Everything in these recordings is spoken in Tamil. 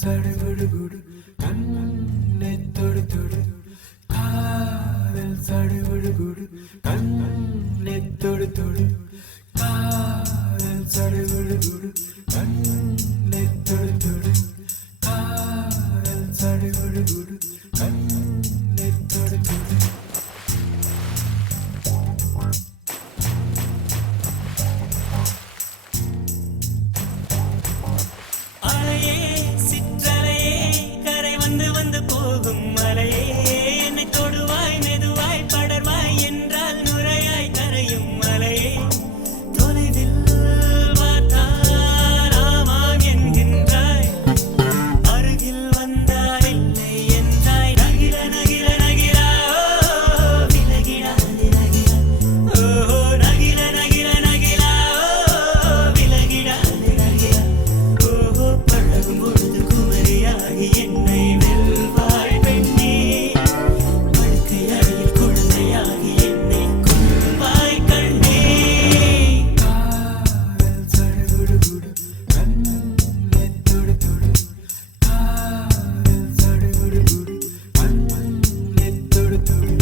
சடுகுடு கண்ணை தொடு தொடு காதல் சடுகுடு கண்ணை தொடு தொடு காதல் குடு கண்ணை தொடு தொடு காதல் சடுகுடு குடு கண்ணை தொடு தொடு அலையே சிற்றலையே கரை வந்து வந்து போகும் மலையே என்னை தொடுவாய் மெதுவாய் படர்வாய் என்றால் நுரையாய் கரையும் மலையே தொலைவில் பார்த்தால் ஆமாம் என்கின்றாய் அருகில் வந்தால் இல்லை என்றாய் நகிர நகிர நகிரா விலகிடாது நகிரா ஓ நகிர நகிர நகிரா விலகிடாது நகிரா பழகும் பொழுது குமரியாகி என்னை வெல்வாய் பெண்ணே படுக்கை அறையில் குழந்தையாகி என்னை கொள்வாய் கண்ணே காதல் சடுகுடு குடு கண்ணை தொடு தொடு காதல் சடுகுடு குடு கண்ணை தொடு தொடு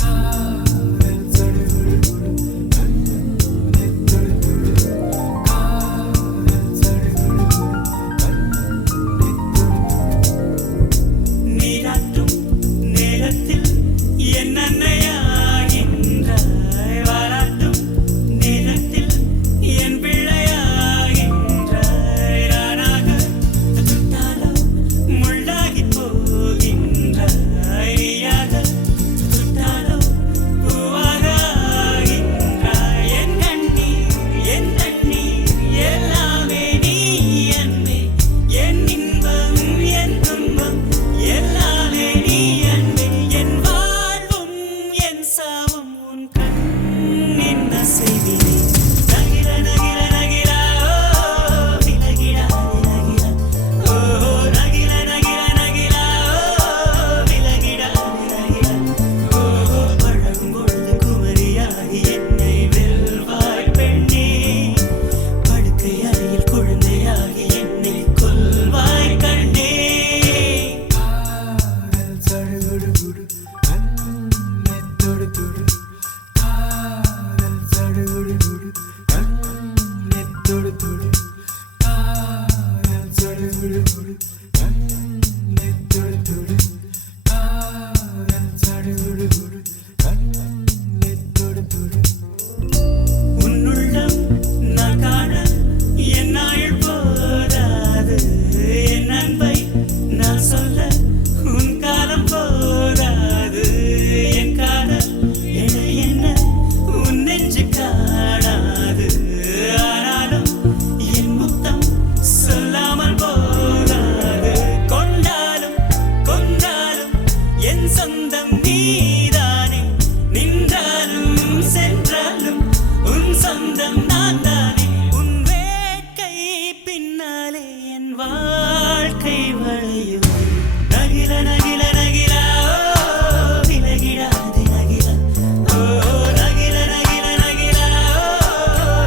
காதல் சடுகுடு குடு கண்ணை தொடு தொடு காதல் சடுகுடு குடு கண்ணை தொடு நீராட்டும் நேரத்தில் என் அன்னையாகின்றாய் வாராட்டும் நேரத்தில் என் பிள்ளையாகின்றாய் நானாக தொட்டாலோ முள்ளாகி போகின்றாய் நீயாக தொட்டாலோ பூவாக ஆகின்றாய் என் கண்ணீர் என் தண்ணீர் எல்லாமே நீ அன்பே என் இன்பம் என் துன்பம் எல்லாமே நீ அன்பே என் வாழ்வும் என் சாவும் உன் கண்ணின் அசைவிலே நகிர நகிர நகிரா விலகிடாது நகிரா ஓ நகிர நகிர நகிரா விலகிடாது நகிரா ஓ பழகும் பொழுது குமரியாகி என்னை வெல்வாய் பெண்ணே படுக்கை அறையில் குழந்தையாகி என்னை கொல்வாய் கண்ணே காதல் சடுகுடு குடு கண்ணை தொடு தொடு காதல் சடுகுடு குடு கண்ணை தொடு தொடு காதல் சடுகுடு குடு கண்ணை தொடு தொடு காதல் சடுகுடு குடு கண்ணை தொடு தொடு உன்னுள்ளம் நான் காண என் நாள் போதாது என் அன்பை நான் சொல்ல உன் காலம் போதாது என் காதல் என என்ன உன் நெஞ்சு காணாது ஆனாலும் என் முத்தம் சொல்லாமல் போகாது கொண்டாலும் கொன்றாலும் என் சொந்தம் நீதானே நின்றாலும் சென்றாலும் உன் சொந்தம் நான் தானே உன் வேட்கை பின்னாலே என் வாழ்க்கை வளையும் நகிர நகிர நகிரா விலகிடாது நகிரா ஓ நகிர நகிர நகிரா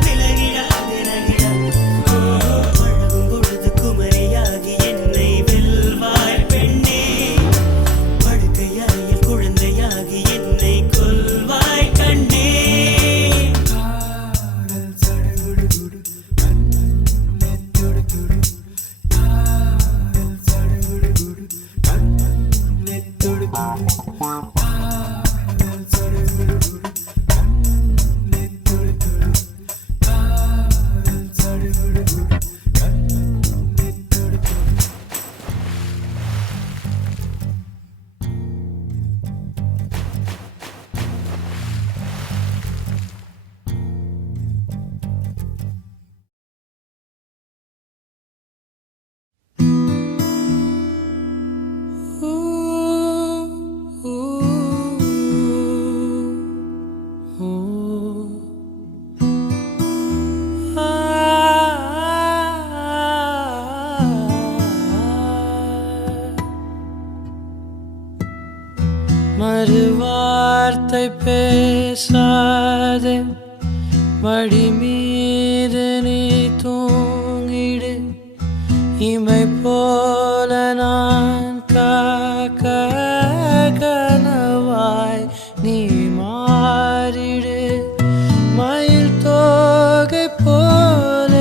விலகிடாது நகிரா ஓ பழகும் பொழுது குமரியாகி என்னை வெல்வாய் பெண்ணே படுக்கை அறையில் குழந்தையாகி என்னை கொல்வாய் கண்ணே காதல் சடுகுடு குடு கண்ணை தொடு தொடு காதல் சடுகுடு குடு கண்ணை தொடு தொடு காதல் சடுகுடு குடு கண்ணை தொடு தொடு காதல் சடுகுடு குடு கண்ணை தொடு தொடு மறுவார்த்தை பேசாதே மடி மீது நீ தூங்கிடு இமை போல நான் காக்க கனவாய் நீ மாறிடு மயில் தோகை போல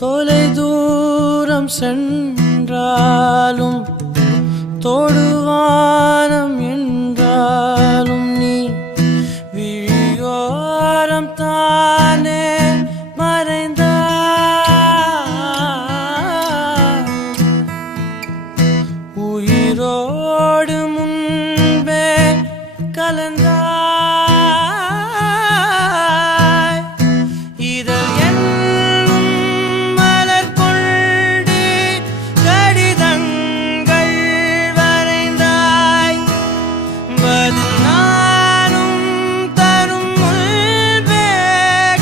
தொலை தூரம் சென்றாலும் தொடுவானம் என்றாலும் நீ விழியோரம் தானே மறைந்தாய். உயிரோடு முன்பே கலந்தாய். இதழ் என்னும் மலர் கொண்டு கடிதங்கள் வரைந்தாய். பதில் நானும் தரும் முன்பே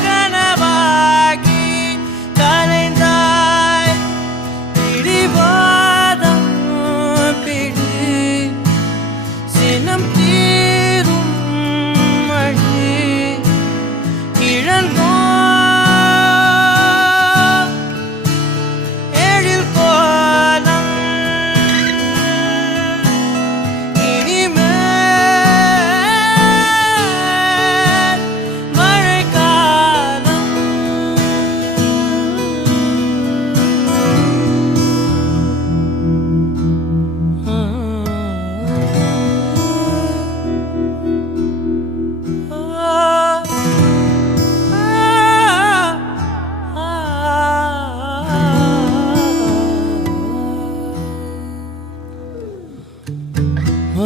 கனவாகி கலைந்தாய். பிடிவாதம் பிடி சினம் தீரும் மழை இழந்தோ எழில் கோலம் இனிமேல் மழைக்காலம்.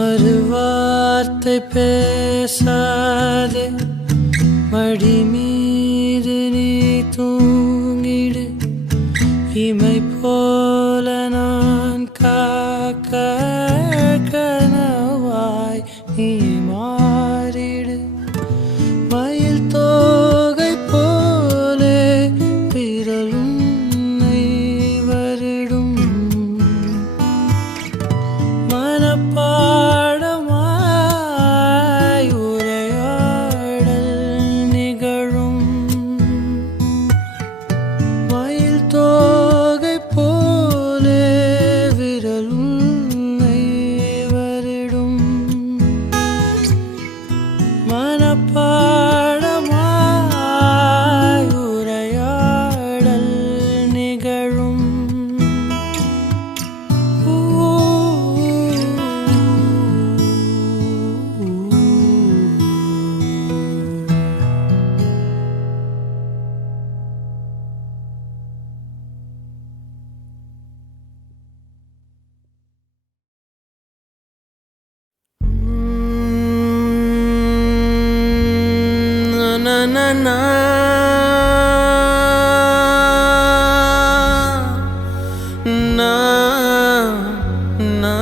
ஒரு வார்த்தை பேசாதே, மடி மீது நீ தூங்கிடு. இமை போல நான் காக்க கனவாய் நீ மாறிடு. மயில் தோகை போலே விரலும் வருடும். மனப்பாடமாய் உரையாடல் நிகழும். மயில் தோகை போலே விரலும் வருடும். மனப்பாடமாய் உரையாடல் நிகழும். Na na na na na na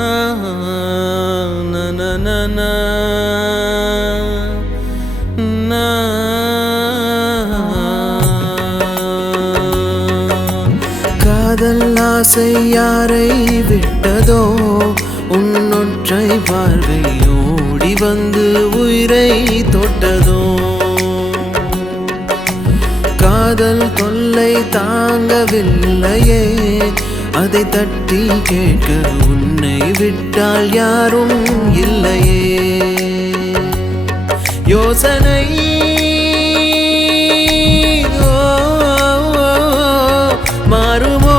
na na na na. காதல் ஆசை யாரை விட்டதோ, உன்னொற்றை பார்வை ஓடி வந்து உயிரை தொட்டதோ. காதல் தொல்லை தாங்கவில்லையே, அதை தட்டி கேட்க உன்னை விட்டால் யாரும் இல்லையே. யோசனை மாறுமோ,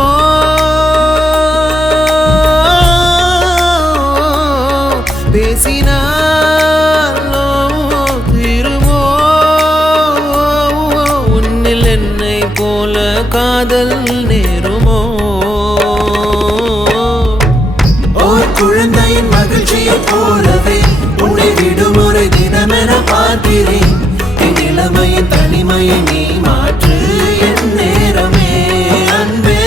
பேசினாலோ தீருமோ. உன்னில் என்னை போல காதல் நேருமோ. ஓர் குழந்தையின் மகிழ்ச்சியை போலவே உன்னை விடுமுறை தினமென பார்க்கிறேன். என் இளமையின் தனிமையை நீ மாற்று என் நேரமே. அன்பே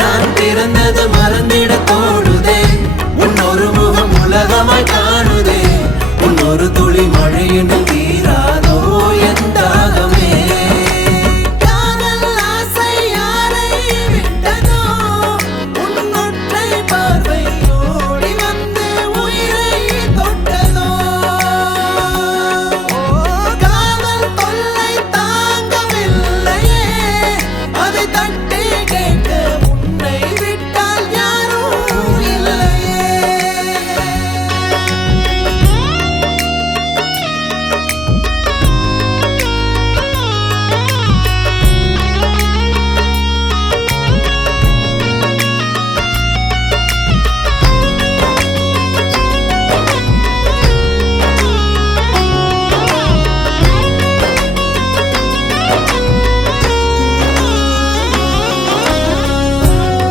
நான் பிறந்தது மறந்திட தோடுதே. உன்னொரு முகம் உலகமாய் காணுதே. உன்னொரு துளி மழையின் தீராதோ என் தாகமே. காதல் ஆசை யாரை விட்டதோ, உன்னொற்றை பார்வை ஓடி வந்து உயிரை தொட்டதோ. காதல் தொல்லை தாங்கவே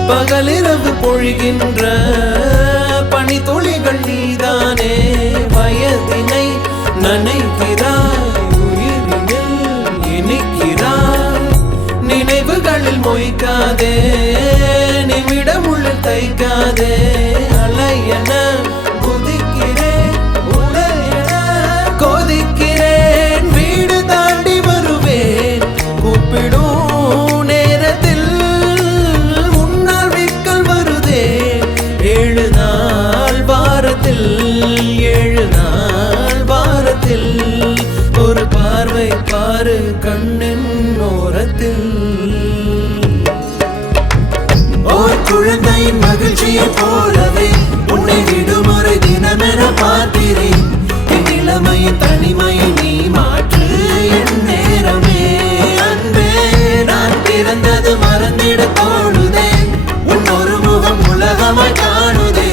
பகலிரவு பொழிகின்ற பனித்துளிகள் நீதானே. வயதினை நனைக்கிறாய், உயிரினில் இனிக்கிறாய். நினைவுகளில் மொய்க்காதே, நிமிடமுள்ள தைக்காதே. அலையென குதிக்கிறேன், உலையென கொதிக்கிறேன். வீடு தாண்டி வருவேன் கூப்பிடும் நேரத்தில். முன்னால் விக்கல் வருதே 7 நாள் வாரத்தில், 7 நாள் வாரத்தில். ஒரு பார்வை பாரு கண்ணின் ஓரத்தில். ஓர் குழந்தையின் மகிழ்ச்சியை போலவே உன்னை விடுமுறை தினமென பார்க்கிறேன். என் இளமையின் தனிமையை நீ மாற்று என் நேரமே. அன்பே நான் பிறந்தது மறந்திட தோணுதே. உன் ஒரு முகம் உலகமாய் காணுதே.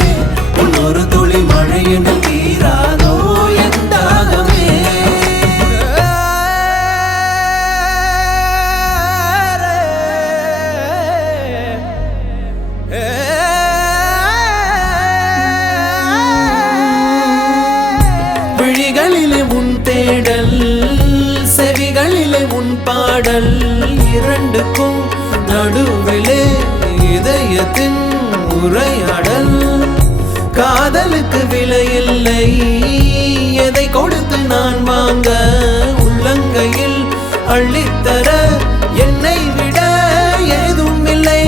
உன் ஒரு துளி மழை என்று தீராதோ என் தாகமே. விழிகளிலே உன் தேடல், செவிகளிலே உன் பாடல். இரண்டுக்கும் நடுவிலே இதயத்தின் உரையாடல். காதலுக்கு விலையில்லை, எதை கொடுத்து நான் வாங்க. உள்ளங்கையில் அள்ளித்தர என்னை விட ஏதும் இல்லை.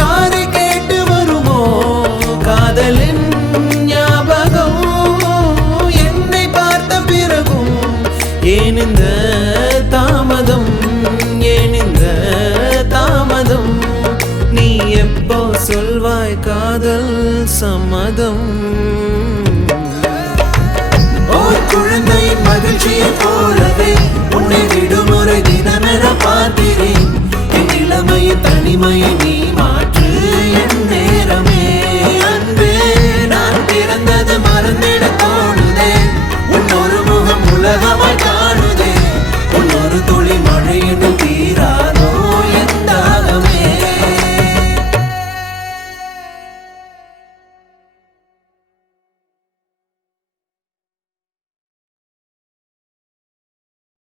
யாரை கேட்டு வருமோ காதலின் ஞாபகம். என்னை பார்த்த பிறகும் ஏன் இந்த தாமதம், ஏன் இந்த தாமதம். நீ எப்போ சொல்வாய் காதல் சம்மதம். ஓர் குழந்தையின் மகிழ்ச்சியை போலவே உன்னை விடுமுறை தினமென பார்க்கிறேன். என் இளமையின் தனிமையை நீ